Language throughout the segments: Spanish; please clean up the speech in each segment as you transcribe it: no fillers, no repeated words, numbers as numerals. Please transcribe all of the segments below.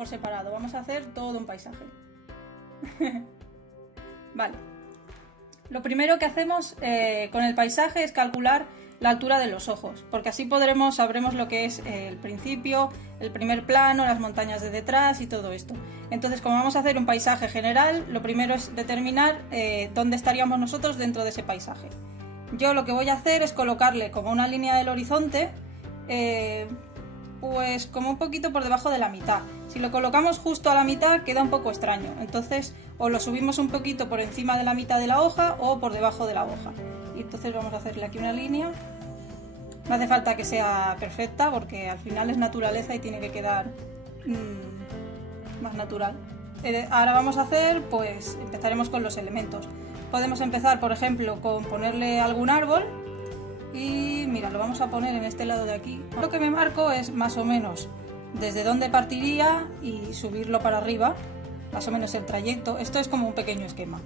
por separado. Vamos a hacer todo un paisaje. Vale. Lo primero que hacemos con el paisaje es calcular la altura de los ojos, porque así sabremos lo que es el principio, el primer plano, las montañas de detrás y todo esto. Entonces, como vamos a hacer un paisaje general, lo primero es determinar dónde estaríamos nosotros dentro de ese paisaje. Yo lo que voy a hacer es colocarle como una línea del horizonte, pues como un poquito por debajo de la mitad. Si lo colocamos justo a la mitad queda un poco extraño, entonces o lo subimos un poquito por encima de la mitad de la hoja o por debajo de la hoja. Y entonces vamos a hacerle aquí una línea. No hace falta que sea perfecta porque al final es naturaleza y tiene que quedar más natural. Ahora vamos a hacer, pues empezaremos con los elementos. Podemos empezar, por ejemplo, con ponerle algún árbol. Y mira, lo vamos a poner en este lado de aquí. Lo que me marco es más o menos desde dónde partiría y subirlo para arriba, más o menos el trayecto. Esto es como un pequeño esquema.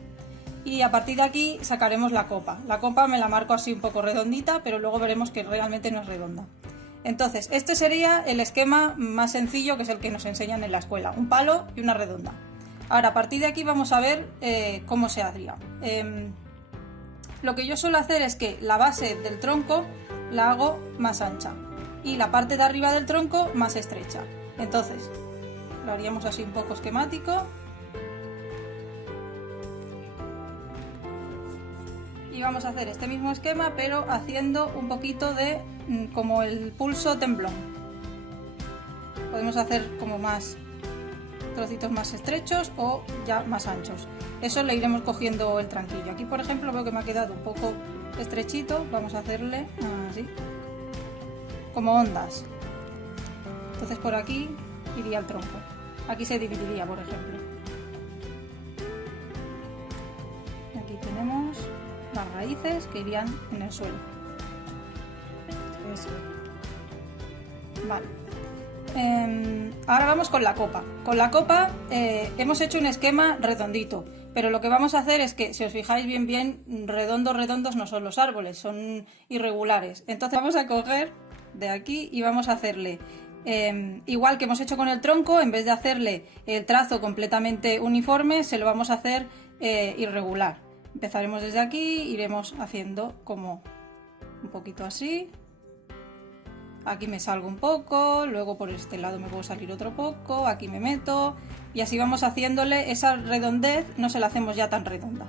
Y a partir de aquí sacaremos la copa. La copa me la marco así un poco redondita, pero luego veremos que realmente no es redonda. Entonces, este sería el esquema más sencillo, que es el que nos enseñan en la escuela. Un palo y una redonda. Ahora, a partir de aquí vamos a ver cómo se haría. Lo que yo suelo hacer es que la base del tronco la hago más ancha y la parte de arriba del tronco más estrecha. Entonces, lo haríamos así un poco esquemático. Y vamos a hacer este mismo esquema, pero haciendo un poquito de como el pulso temblón. Podemos hacer como más trocitos más estrechos o ya más anchos. Eso le iremos cogiendo el tranquillo. Aquí, por ejemplo, veo que me ha quedado un poco estrechito. Vamos a hacerle así, como ondas. Entonces por aquí iría el tronco. Aquí se dividiría, por ejemplo. Aquí tenemos las raíces que irían en el suelo. Eso. Vale. Ahora vamos con la copa. Con la copa hemos hecho un esquema redondito, pero lo que vamos a hacer es que, si os fijáis bien, redondos no son los árboles, son irregulares. Entonces vamos a coger de aquí y vamos a hacerle, igual que hemos hecho con el tronco, en vez de hacerle el trazo completamente uniforme, se lo vamos a hacer irregular. Empezaremos desde aquí, iremos haciendo como un poquito así. Aquí me salgo un poco, luego por este lado me puedo salir otro poco, aquí me meto y así vamos haciéndole esa redondez, no se la hacemos ya tan redonda.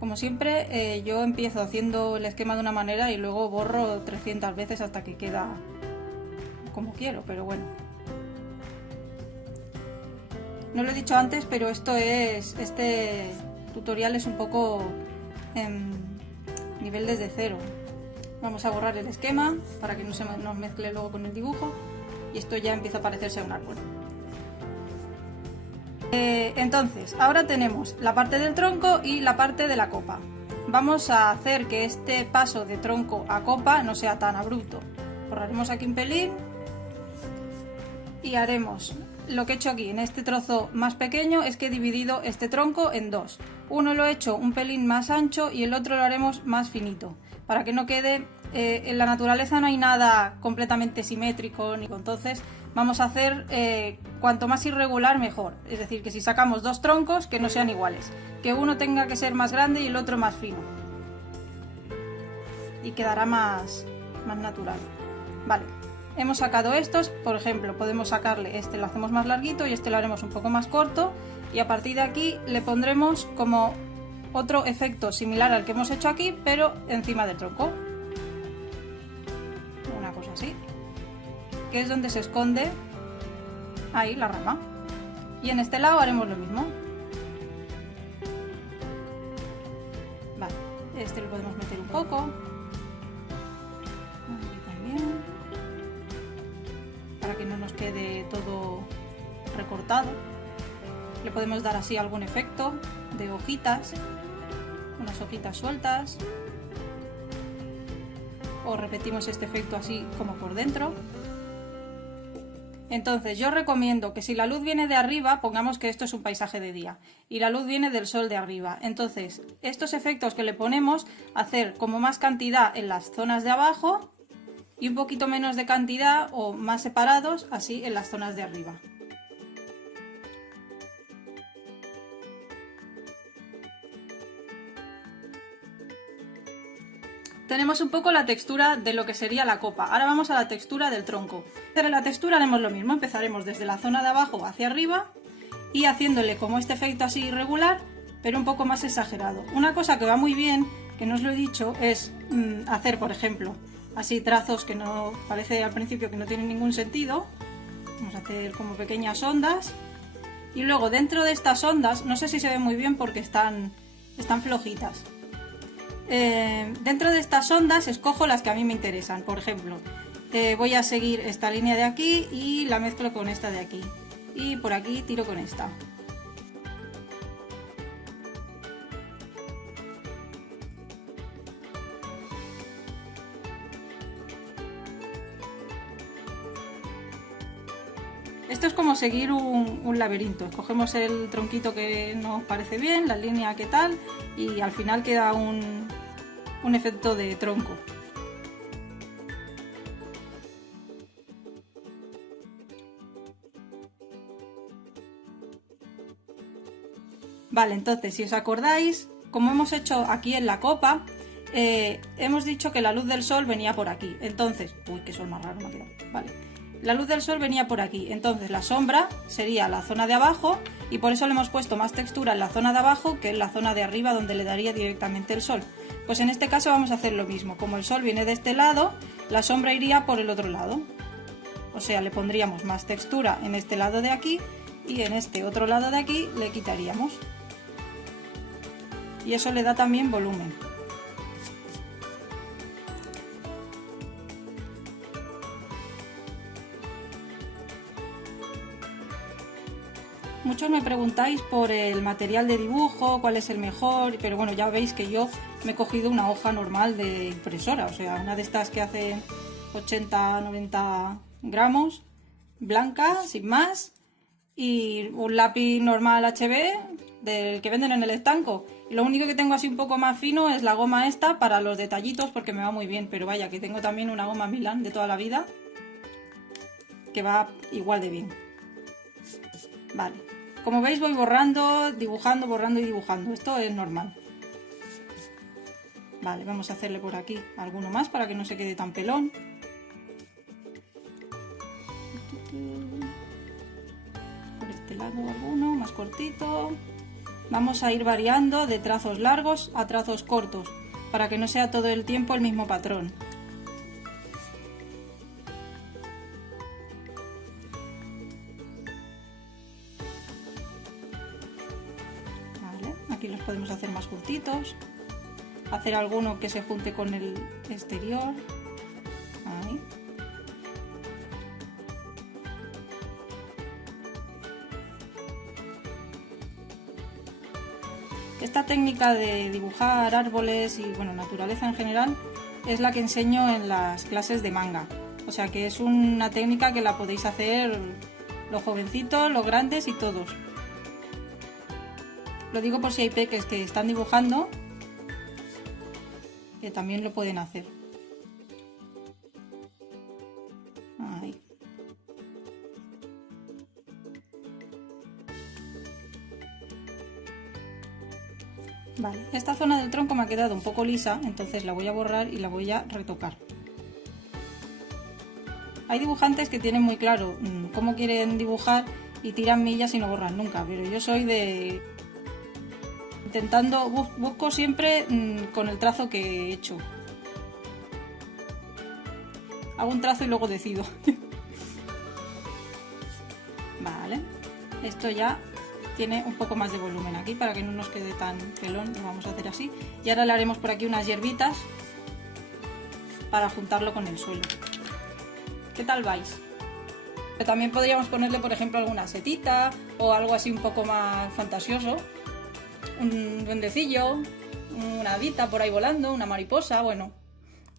Como siempre, yo empiezo haciendo el esquema de una manera y luego borro 300 veces hasta que queda como quiero, pero bueno. No lo he dicho antes, pero este tutorial es un poco nivel desde cero. Vamos a borrar el esquema para que no se nos mezcle luego con el dibujo y esto ya empieza a parecerse a un árbol. Entonces, ahora tenemos la parte del tronco y la parte de la copa. Vamos a hacer que este paso de tronco a copa no sea tan abrupto. Borraremos aquí un pelín y haremos lo que he hecho aquí en este trozo más pequeño, es que he dividido este tronco en dos. Uno lo he hecho un pelín más ancho y el otro lo haremos más finito, para que no quede, en la naturaleza no hay nada completamente simétrico, entonces vamos a hacer cuanto más irregular mejor, es decir, que si sacamos dos troncos que no sean iguales, que uno tenga que ser más grande y el otro más fino y quedará más natural. Vale. Hemos sacado estos, por ejemplo, podemos sacarle este, lo hacemos más larguito y este lo haremos un poco más corto y a partir de aquí le pondremos como otro efecto similar al que hemos hecho aquí, pero encima del tronco. Una cosa así, que es donde se esconde ahí la rama. Y en este lado haremos lo mismo. Vale, este lo podemos meter un poco. Aquí también. Para que no nos quede todo recortado. Le podemos dar así algún efecto de hojitas, unas hojitas sueltas, o repetimos este efecto así como por dentro. Entonces yo recomiendo que si la luz viene de arriba, pongamos que esto es un paisaje de día y la luz viene del sol de arriba. Entonces estos efectos que le ponemos, hacer como más cantidad en las zonas de abajo y un poquito menos de cantidad o más separados así en las zonas de arriba. Tenemos un poco la textura de lo que sería la copa. Ahora vamos a la textura del tronco. Para la textura haremos lo mismo, empezaremos desde la zona de abajo hacia arriba y haciéndole como este efecto así irregular, pero un poco más exagerado. Una cosa que va muy bien, que no os lo he dicho, es hacer, por ejemplo, así trazos que no parece al principio que no tienen ningún sentido. Vamos a hacer como pequeñas ondas y luego dentro de estas ondas, no sé si se ve muy bien porque están flojitas. Dentro de estas ondas escojo las que a mí me interesan. Por ejemplo, voy a seguir esta línea de aquí y la mezclo con esta de aquí y por aquí tiro con esta. Esto es como seguir un laberinto. Escogemos el tronquito que nos parece bien, la línea que tal, y al final queda un efecto de tronco. Vale, entonces si os acordáis, como hemos hecho aquí en la copa, hemos dicho que la luz del sol venía por aquí. Entonces, uy, qué sol más raro me ha quedado. Vale. La luz del sol venía por aquí, entonces la sombra sería la zona de abajo y por eso le hemos puesto más textura en la zona de abajo que en la zona de arriba donde le daría directamente el sol. Pues en este caso vamos a hacer lo mismo, como el sol viene de este lado, la sombra iría por el otro lado. O sea, le pondríamos más textura en este lado de aquí y en este otro lado de aquí le quitaríamos. Y eso le da también volumen. Muchos me preguntáis por el material de dibujo, cuál es el mejor, pero bueno, ya veis que yo me he cogido una hoja normal de impresora, o sea, una de estas que hacen 80-90 gramos, blanca, sin más, y un lápiz normal HB del que venden en el estanco. Y lo único que tengo así un poco más fino es la goma esta para los detallitos porque me va muy bien, pero vaya que tengo también una goma Milán de toda la vida que va igual de bien. Vale. Como veis voy borrando, dibujando, borrando y dibujando. Esto es normal. Vale, vamos a hacerle por aquí alguno más para que no se quede tan pelón. Por este lado alguno, más cortito. Vamos a ir variando de trazos largos a trazos cortos, para que no sea todo el tiempo el mismo patrón. Aquí los podemos hacer más juntitos, hacer alguno que se junte con el exterior. Ahí. Esta técnica de dibujar árboles y bueno, naturaleza en general es la que enseño en las clases de manga. O sea que es una técnica que la podéis hacer los jovencitos, los grandes y todos. Lo digo por si hay peques que están dibujando, que también lo pueden hacer. Ahí. Vale, esta zona del tronco me ha quedado un poco lisa, entonces la voy a borrar y la voy a retocar. Hay dibujantes que tienen muy claro cómo quieren dibujar y tiran millas y no borran nunca, pero yo soy de... intentando, busco siempre con el trazo que he hecho. Hago un trazo y luego decido. Vale, esto ya tiene un poco más de volumen aquí para que no nos quede tan pelón. Lo vamos a hacer así. Y ahora le haremos por aquí unas hierbitas para juntarlo con el suelo. ¿Qué tal vais? También podríamos ponerle, por ejemplo, alguna setita o algo así un poco más fantasioso. Un duendecillo, una hadita por ahí volando, una mariposa, bueno.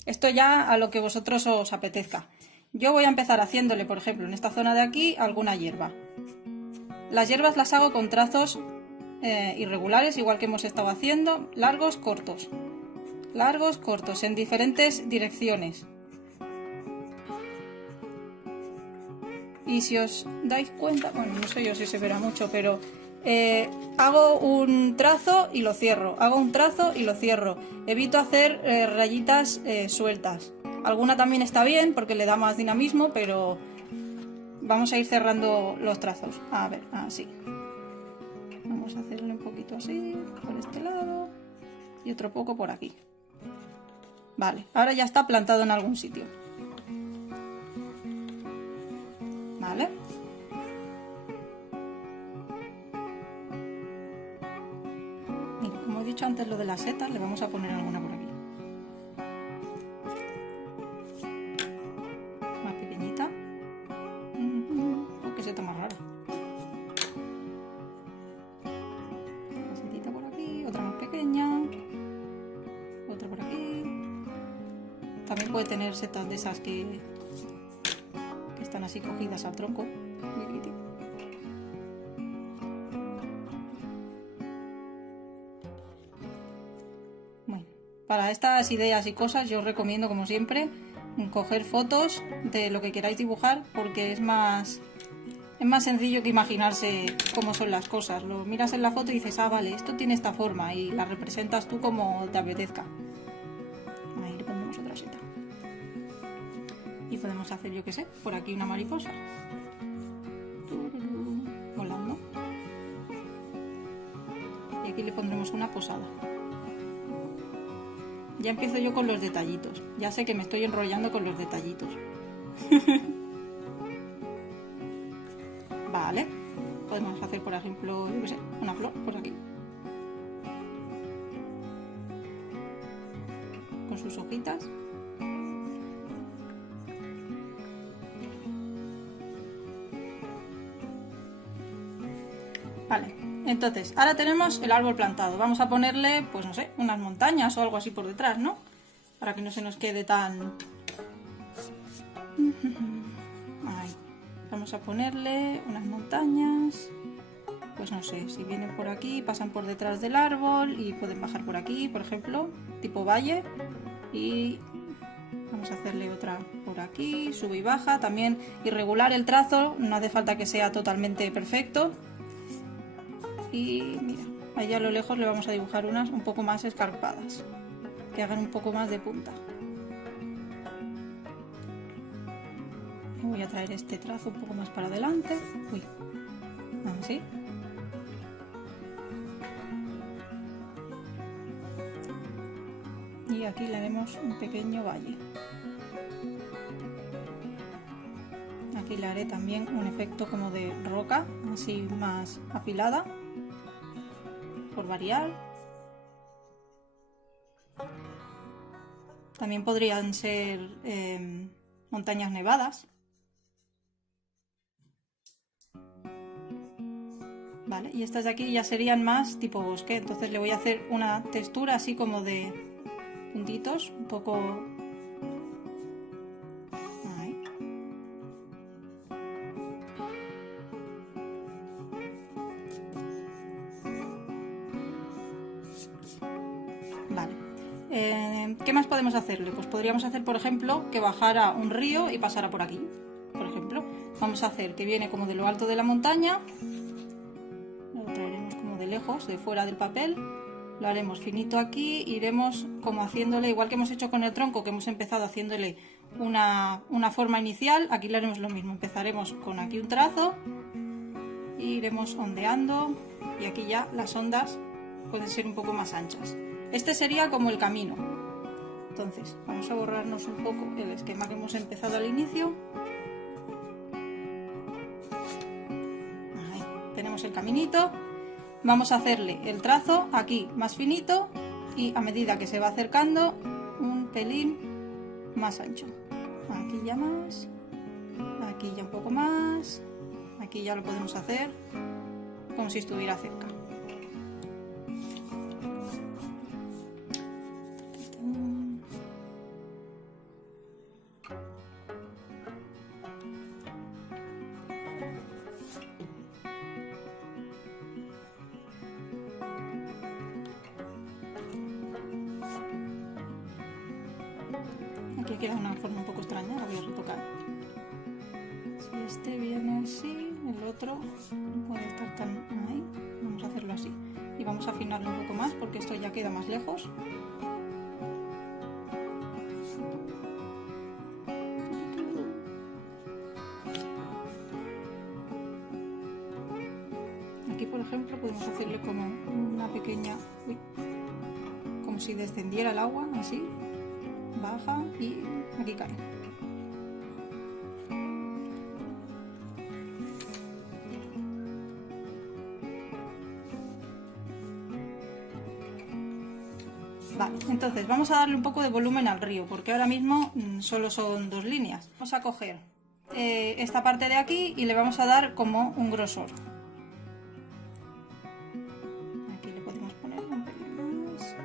Esto ya a lo que vosotros os apetezca. Yo voy a empezar haciéndole, por ejemplo, en esta zona de aquí, alguna hierba. Las hierbas las hago con trazos irregulares, igual que hemos estado haciendo, largos, cortos, en diferentes direcciones. Y si os dais cuenta, bueno, no sé yo si se verá mucho, pero hago un trazo y lo cierro, hago un trazo y lo cierro. Evito hacer rayitas sueltas. Alguna también está bien porque le da más dinamismo, pero vamos a ir cerrando los trazos. A ver, así. Vamos a hacerle un poquito así, por este lado y otro poco por aquí. Vale, ahora ya está plantado en algún sitio. Vale. Mira, como he dicho antes lo de las setas, le vamos a poner alguna por aquí. Más pequeñita. Qué seta más rara. Una setita por aquí, otra más pequeña. Otra por aquí. También puede tener setas de esas que están así cogidas al tronco. Bueno, para estas ideas y cosas yo os recomiendo, como siempre, coger fotos de lo que queráis dibujar, porque es más sencillo que imaginarse cómo son las cosas. Lo miras en la foto y dices, ah, vale, esto tiene esta forma, y la representas tú como te apetezca. Ahí le pondremos otra seta. Y podemos hacer, yo qué sé, por aquí una mariposa. Volando. Y aquí le pondremos una posada. Ya empiezo yo con los detallitos. Ya sé que me estoy enrollando con los detallitos. Vale. Podemos hacer, por ejemplo, yo qué sé, una flor por aquí. Con sus hojitas. Vale, entonces, ahora tenemos el árbol plantado. Vamos a ponerle, pues no sé, unas montañas o algo así por detrás, ¿no? Para que no se nos quede tan... Ahí. Vamos a ponerle unas montañas. Pues no sé, si vienen por aquí, pasan por detrás del árbol y pueden bajar por aquí, por ejemplo, tipo valle. Y vamos a hacerle otra por aquí, sube y baja. También irregular el trazo, no hace falta que sea totalmente perfecto. Y mira, allá a lo lejos le vamos a dibujar unas un poco más escarpadas, que hagan un poco más de punta. Voy a traer este trazo un poco más para adelante. Uy, así. Y aquí le haremos un pequeño valle. Aquí le haré también un efecto como de roca, así más afilada, por variar. También podrían ser montañas nevadas. Vale, y estas de aquí ya serían más tipo bosque, entonces le voy a hacer una textura así como de puntitos, un poco... Ahí. Vale. ¿Qué más podemos hacerle? Pues podríamos hacer, por ejemplo, que bajara un río y pasara por aquí. Por ejemplo, vamos a hacer que viene como de lo alto de la montaña. Lo traeremos como de lejos, de fuera del papel. Lo haremos finito aquí, iremos como haciéndole, igual que hemos hecho con el tronco, que hemos empezado haciéndole una forma inicial, aquí le haremos lo mismo. Empezaremos con aquí un trazo, e iremos ondeando, y aquí ya las ondas pueden ser un poco más anchas. Este sería como el camino. Entonces, vamos a borrarnos un poco el esquema que hemos empezado al inicio. Ahí, tenemos el caminito. Vamos a hacerle el trazo aquí más finito y a medida que se va acercando un pelín más ancho. Aquí ya más, aquí ya un poco más, aquí ya lo podemos hacer como si estuviera cerca. Aquí queda una forma un poco extraña, la voy a retocar. Si este viene así, el otro no puede estar tan ahí. Vamos a hacerlo así. Y vamos a afinarlo un poco más porque esto ya queda más lejos. Aquí, por ejemplo, podemos hacerle como una pequeña... Uy, como si descendiera el agua, así. Baja y aquí cae. Vale, entonces vamos a darle un poco de volumen al río, porque ahora mismo solo son 2 líneas. Vamos a coger esta parte de aquí y le vamos a dar como un grosor. Aquí le podemos poner un pelín más.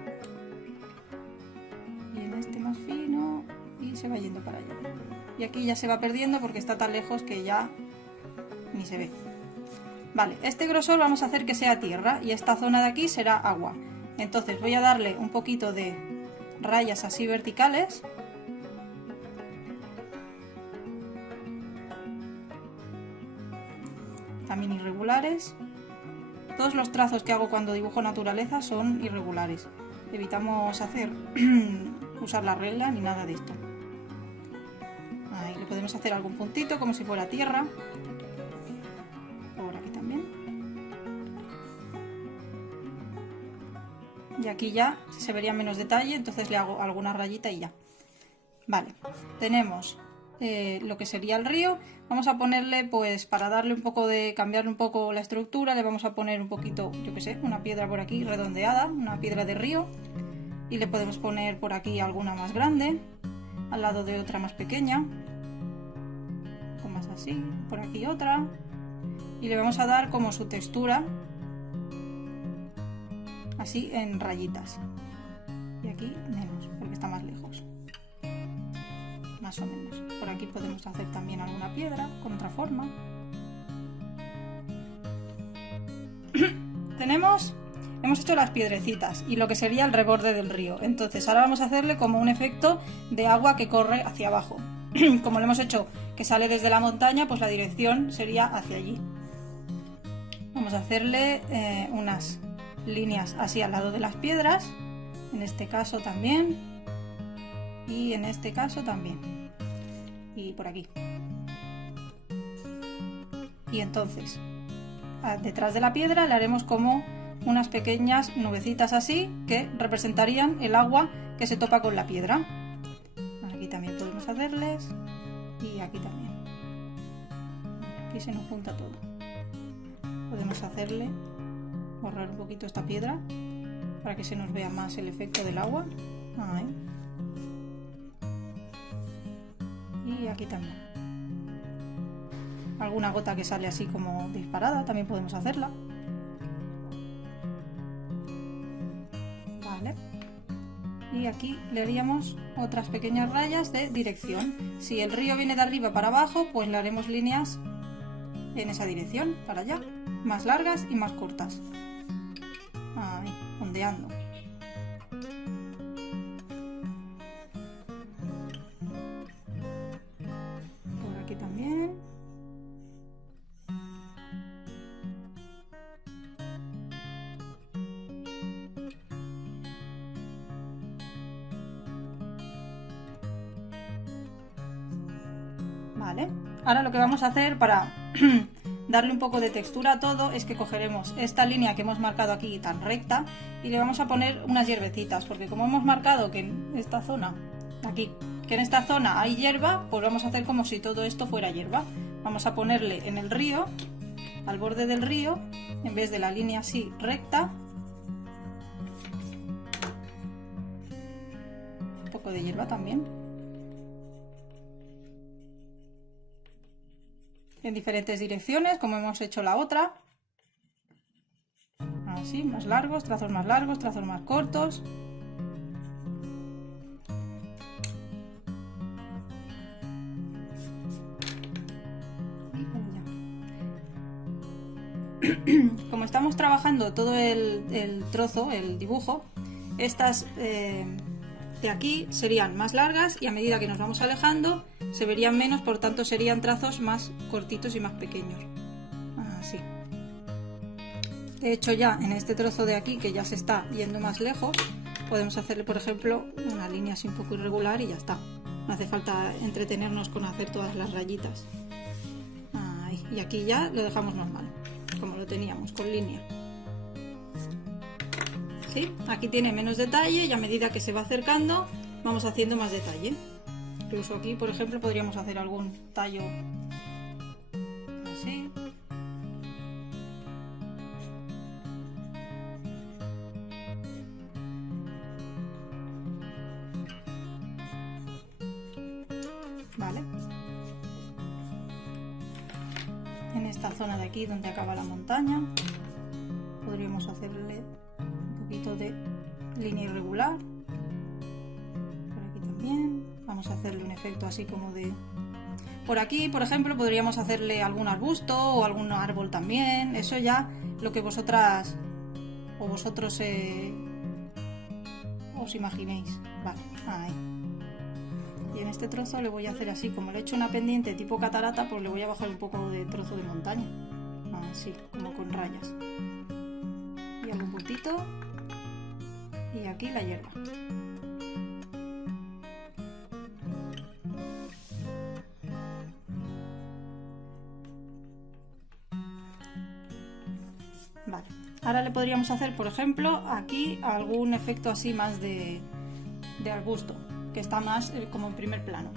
Y en este más fino y se va yendo para allá. Y aquí ya se va perdiendo porque está tan lejos que ya ni se ve. Vale, este grosor vamos a hacer que sea tierra y esta zona de aquí será agua. Entonces voy a darle un poquito de rayas así verticales. También irregulares. Todos los trazos que hago cuando dibujo naturaleza son irregulares. Evitamos usar la regla ni nada de esto. Ahí le podemos hacer algún puntito como si fuera tierra. Por aquí también. Y aquí ya se vería menos detalle, entonces le hago alguna rayita y ya. Vale, tenemos lo que sería el río. Vamos a ponerle, pues para darle un poco de, cambiarle un poco la estructura, le vamos a poner un poquito, yo que sé, una piedra por aquí redondeada, una piedra de río. Y le podemos poner por aquí alguna más grande, al lado de otra más pequeña. O más así, por aquí otra. Y le vamos a dar como su textura. Así en rayitas. Y aquí menos, porque está más lejos. Más o menos. Por aquí podemos hacer también alguna piedra con otra forma. Hemos hecho las piedrecitas y lo que sería el reborde del río. Entonces ahora vamos a hacerle como un efecto de agua que corre hacia abajo. Como lo hemos hecho que sale desde la montaña, pues la dirección sería hacia allí. Vamos a hacerle unas líneas así al lado de las piedras, en este caso también y en este caso también y por aquí. Y entonces detrás de la piedra le haremos como unas pequeñas nubecitas así que representarían el agua que se topa con la piedra. Aquí también podemos hacerles y aquí también. Aquí se nos junta todo. Podemos hacerle borrar un poquito esta piedra para que se nos vea más el efecto del agua. Ahí. Y aquí también. Alguna gota que sale así como disparada también podemos hacerla. Vale. Y aquí le haríamos otras pequeñas rayas de dirección. Si el río viene de arriba para abajo, pues le haremos líneas en esa dirección, para allá, más largas y más cortas. Ahí, ondeando. Por aquí también. Vale, ahora lo que vamos a hacer para darle un poco de textura a todo es que cogeremos esta línea que hemos marcado aquí tan recta y le vamos a poner unas hierbecitas, porque como hemos marcado que en esta zona, aquí, que en esta zona hay hierba, pues vamos a hacer como si todo esto fuera hierba. Vamos a ponerle en el río, al borde del río, en vez de la línea así recta, un poco de hierba también. En diferentes direcciones, como hemos hecho la otra. Así, más largos, trazos más cortos. Como estamos trabajando todo el trozo, el dibujo, estas de aquí serían más largas y a medida que nos vamos alejando se verían menos, por tanto serían trazos más cortitos y más pequeños. Así. De hecho, ya en este trozo de aquí, que ya se está yendo más lejos, podemos hacerle, por ejemplo, una línea así un poco irregular y ya está. No hace falta entretenernos con hacer todas las rayitas. Ahí. Y aquí ya lo dejamos normal, como lo teníamos, con línea. ¿Sí? Aquí tiene menos detalle y a medida que se va acercando vamos haciendo más detalle. Incluso aquí, por ejemplo, podríamos hacer algún tallo así. Vale. En esta zona de aquí donde acaba la montaña podríamos hacerle un poquito de línea irregular. Por aquí también. Vamos a hacerle un efecto así como de... Por aquí, por ejemplo, podríamos hacerle algún arbusto o algún árbol también. Eso ya lo que vosotras o vosotros os imaginéis. Vale, ahí. Y en este trozo le voy a hacer así, como le he hecho una pendiente tipo catarata, pues le voy a bajar un poco de trozo de montaña. Así, como con rayas. Y algún puntito. Y aquí la hierba. Vale. Ahora le podríamos hacer, por ejemplo, aquí algún efecto así más de arbusto, que está más como en primer plano.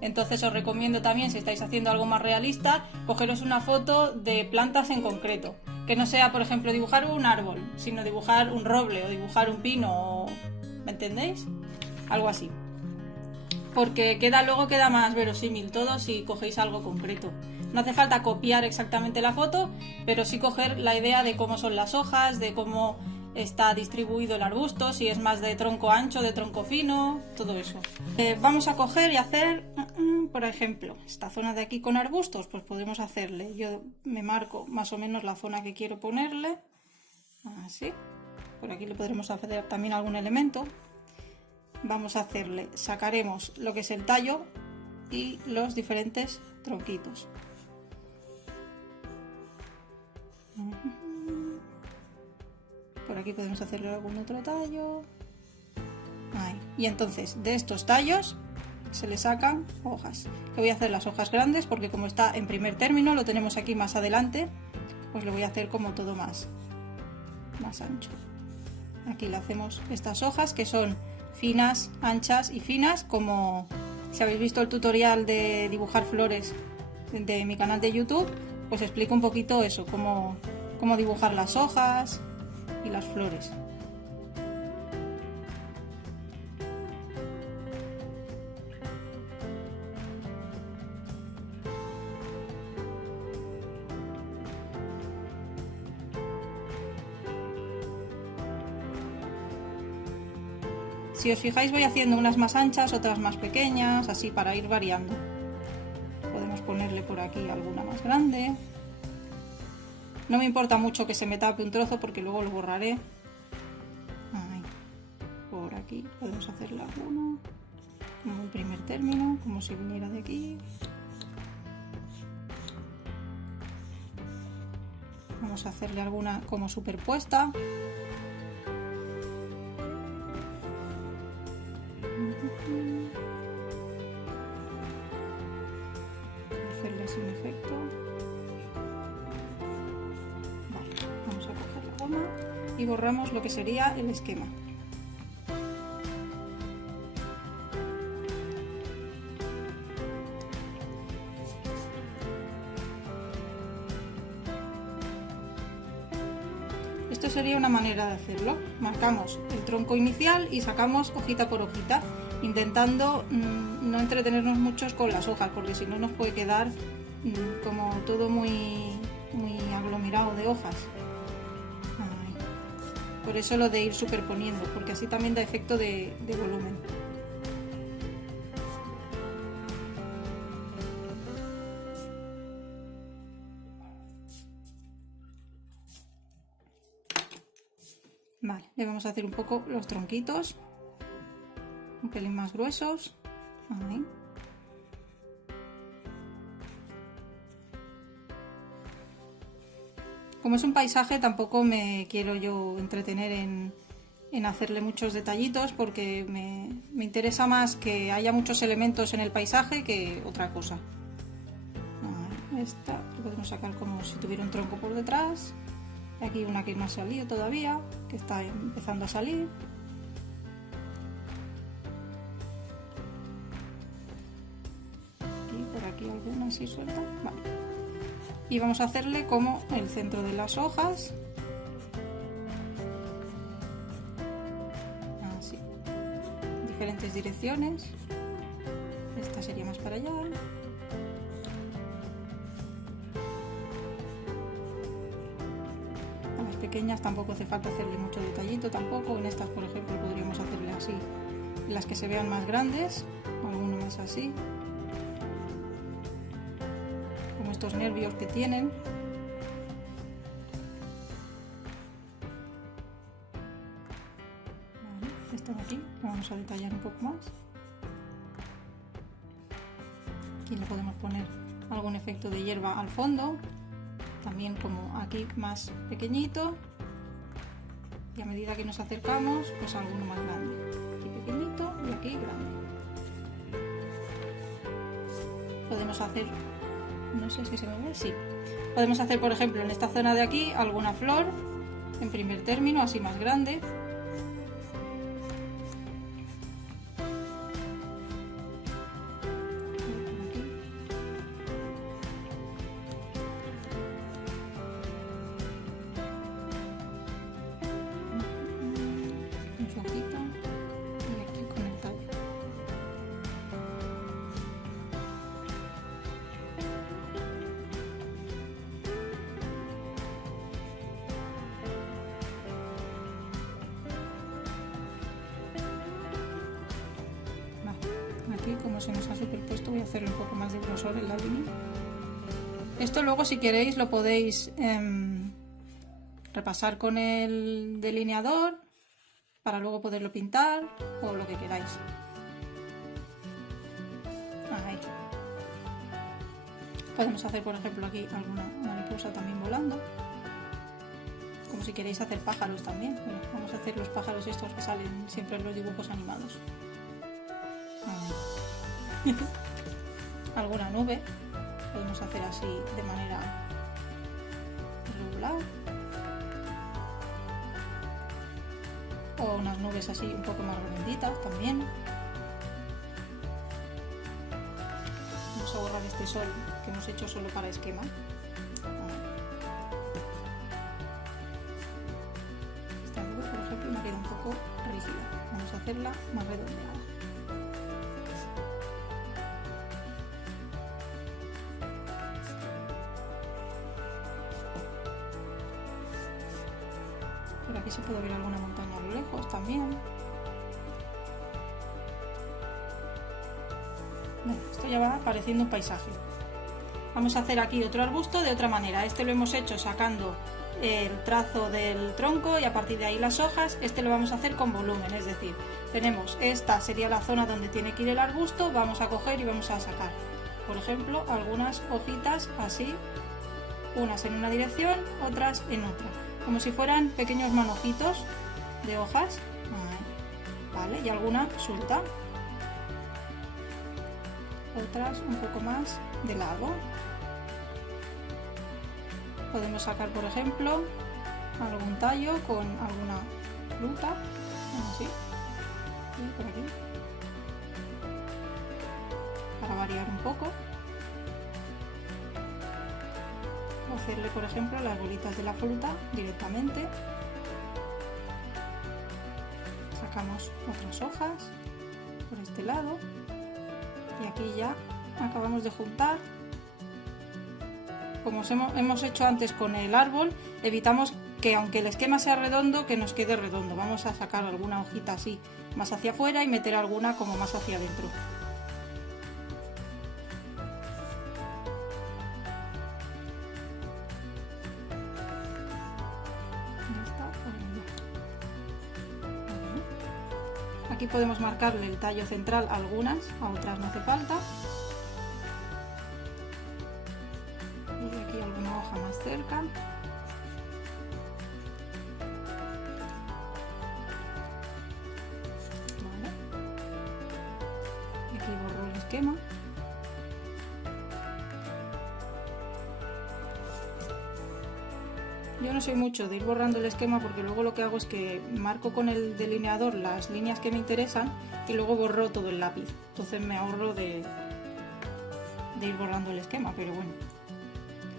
Entonces os recomiendo también, si estáis haciendo algo más realista, cogeros una foto de plantas en concreto, que no sea, por ejemplo, dibujar un árbol, sino dibujar un roble o dibujar un pino, ¿me entendéis? Algo así. Porque luego queda más verosímil todo si cogéis algo concreto. No hace falta copiar exactamente la foto, pero sí coger la idea de cómo son las hojas, de cómo está distribuido el arbusto, si es más de tronco ancho, de tronco fino, todo eso. Vamos a coger y hacer, por ejemplo, esta zona de aquí con arbustos, pues podemos hacerle, yo me marco más o menos la zona que quiero ponerle, así. Por aquí le podremos hacer también algún elemento. Vamos a hacerle, sacaremos lo que es el tallo y los diferentes tronquitos. Por aquí podemos hacerle algún otro tallo. Ahí. Y entonces de estos tallos se le sacan hojas. Le voy a hacer las hojas grandes porque como está en primer término, lo tenemos aquí más adelante, pues le voy a hacer como todo más ancho. Aquí le hacemos estas hojas que son finas, anchas y finas, como si habéis visto el tutorial de dibujar flores de mi canal de YouTube, pues explico un poquito eso, cómo dibujar las hojas y las flores. Si os fijáis, voy haciendo unas más anchas, otras más pequeñas, así para ir variando. Podemos ponerle por aquí alguna más grande. No me importa mucho que se me tape un trozo porque luego lo borraré. Ahí. Por aquí podemos hacerle alguna, como en primer término, como si viniera de aquí. Vamos a hacerle alguna como superpuesta. Hacerle así un efecto. Vale, vamos a coger la goma y borramos lo que sería el esquema. Esto sería una manera de hacerlo. Marcamos el tronco inicial y sacamos hojita por hojita, intentando no entretenernos mucho con las hojas, porque si no nos puede quedar como todo muy aglomerado de hojas. Ay. Por eso lo de ir superponiendo, porque así también da efecto de volumen. Vale, le vamos a hacer un poco los tronquitos. pelín más gruesos. Ahí. Como es un paisaje, tampoco me quiero yo entretener en hacerle muchos detallitos, porque me interesa más que haya muchos elementos en el paisaje que otra cosa. Esta lo podemos sacar como si tuviera un tronco por detrás. Aquí una que no ha salido todavía, que está empezando a salir. Y por aquí alguna así suelta. Vale. Y vamos a hacerle como el centro de las hojas. Así. Diferentes direcciones. Esta sería más para allá. Pequeñas tampoco hace falta hacerle mucho detallito tampoco. En estas, por ejemplo, podríamos hacerle así, las que se vean más grandes, alguno más así, como estos nervios que tienen. Vale, esta de aquí lo vamos a detallar un poco más. Aquí le podemos poner algún efecto de hierba al fondo, también como aquí más pequeñito, y a medida que nos acercamos, pues alguno más grande. Aquí pequeñito y aquí grande. Podemos hacer, no sé si se me ve, sí. Podemos hacer, por ejemplo, en esta zona de aquí alguna flor en primer término, así más grande. Aquí, como se nos ha superpuesto, voy a hacerle un poco más de grosor en la línea. Esto luego, si queréis, lo podéis repasar con el delineador para luego poderlo pintar o lo que queráis. Ahí. Podemos hacer, por ejemplo, aquí alguna mariposa también volando, como si queréis hacer pájaros también. Bueno, vamos a hacer los pájaros estos que salen siempre en los dibujos animados. Alguna nube podemos hacer así de manera regular, o unas nubes así un poco más redonditas también. Vamos a borrar este sol que hemos hecho solo para esquema. Esta nube, por ejemplo, me queda un poco rígida. Vamos a hacerla más redondeada. Por aquí se puede ver alguna montaña a lo lejos también. Bueno, esto ya va pareciendo un paisaje. Vamos a hacer aquí otro arbusto de otra manera. Este lo hemos hecho sacando el trazo del tronco y a partir de ahí las hojas. Este lo vamos a hacer con volumen, es decir, tenemos, esta sería la zona donde tiene que ir el arbusto. Vamos a coger y vamos a sacar, por ejemplo, algunas hojitas así, unas en una dirección, otras en otra, como si fueran pequeños manojitos de hojas. Vale, y alguna suelta, otras un poco más de lado. Podemos sacar, por ejemplo, algún tallo con alguna fruta, así, y por aquí, para variar un poco. Hacerle, por ejemplo, las bolitas de la fruta directamente. Sacamos otras hojas por este lado y aquí ya acabamos de juntar. Como hemos hecho antes con el árbol, evitamos que, aunque el esquema sea redondo, que nos quede redondo. Vamos a sacar alguna hojita así más hacia afuera y meter alguna como más hacia adentro. Aquí podemos marcarle el tallo central a algunas, a otras no hace falta. Y aquí alguna hoja más cerca. Vale. Aquí borro el esquema. Yo no soy mucho de ir borrando el esquema porque luego lo que hago es que marco con el delineador las líneas que me interesan y luego borro todo el lápiz. Entonces me ahorro de ir borrando el esquema, pero bueno.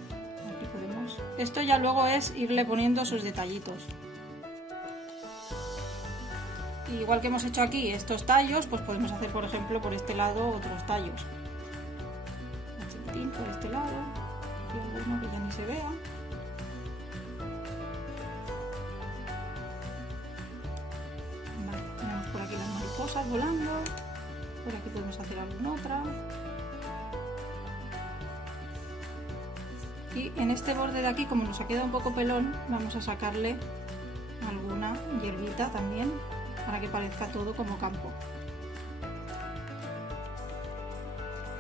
Aquí podemos... Esto ya luego es irle poniendo sus detallitos. Igual que hemos hecho aquí estos tallos, pues podemos hacer por ejemplo por este lado otros tallos. Un chiquitín por este lado, aquí alguno que ya ni se vea. Por aquí las mariposas volando, por aquí podemos hacer alguna otra. Y en este borde de aquí, como nos ha quedado un poco pelón, vamos a sacarle alguna hierbita también para que parezca todo como campo.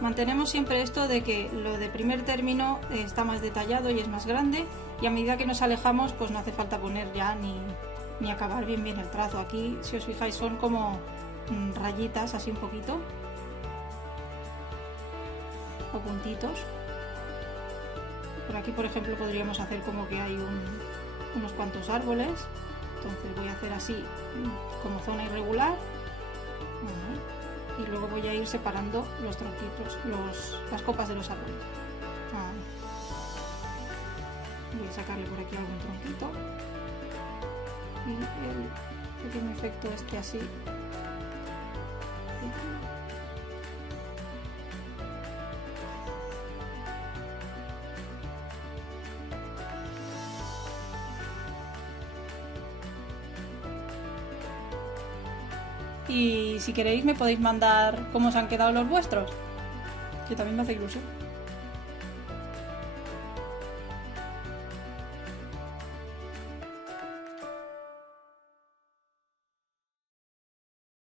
Mantenemos siempre esto de que lo de primer término está más detallado y es más grande, y a medida que nos alejamos pues no hace falta poner ya ni acabar bien el trazo. Aquí, si os fijáis, son como rayitas así un poquito o puntitos. Por aquí, por ejemplo, podríamos hacer como que hay unos cuantos árboles. Entonces voy a hacer así como zona irregular y luego voy a ir separando los tronquitos, las copas de los árboles. Voy a sacarle por aquí algún tronquito y el pequeño efecto este así. Y si queréis me podéis mandar cómo os han quedado los vuestros, que también me hace ilusión.